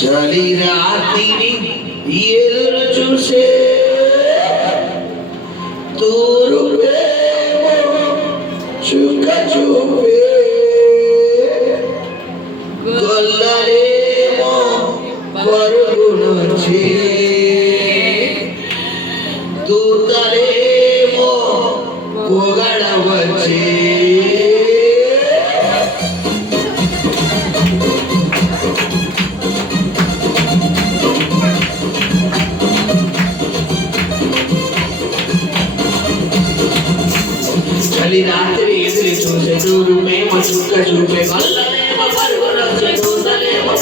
చలి రాత్రిని ఎదురు చూసే రాత్రి ఎదురు చూసే దూరుమేమో చుక్క చూపే గొల్లలేమో పరుగునొచ్చి దూతలేమో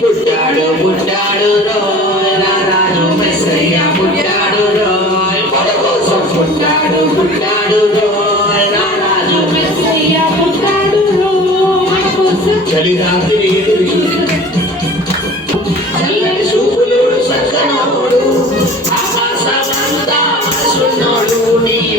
పుట్టాడు పుట్టాడు రోయ్ రారాజు మెస్సయ్య పుట్టాడు రోయ్. మన కోసం పుట్టాడు పుట్టాడు రోయ్. రారాజు చలి రాత్రి ఎదురు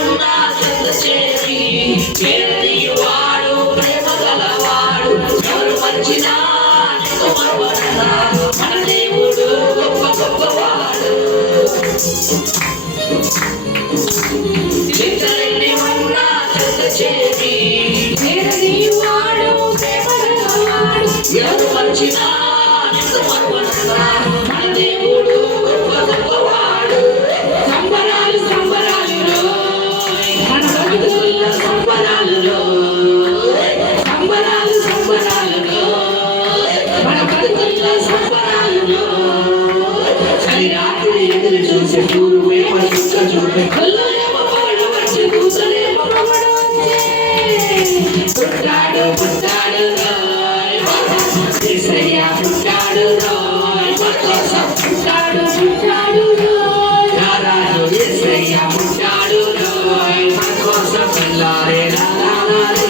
ఉన్నా చెత్త చేరి? వాడు ప్రేమ గలవాడు. ఎవరు వచ్చినా ఎంత మరువడరా మన దేవుడు గొప్ప గొప్పవాడు. ఉన్నా చెత్త పుట్టాడు పుట్టాడు ఈశ్వర్య పుట్టాడు సంతోషం పుట్టాడు పుట్టాడు నారాయణ ఈశ్వర్య పుట్టాడు సంతోషం పిల్లారే నారాయణ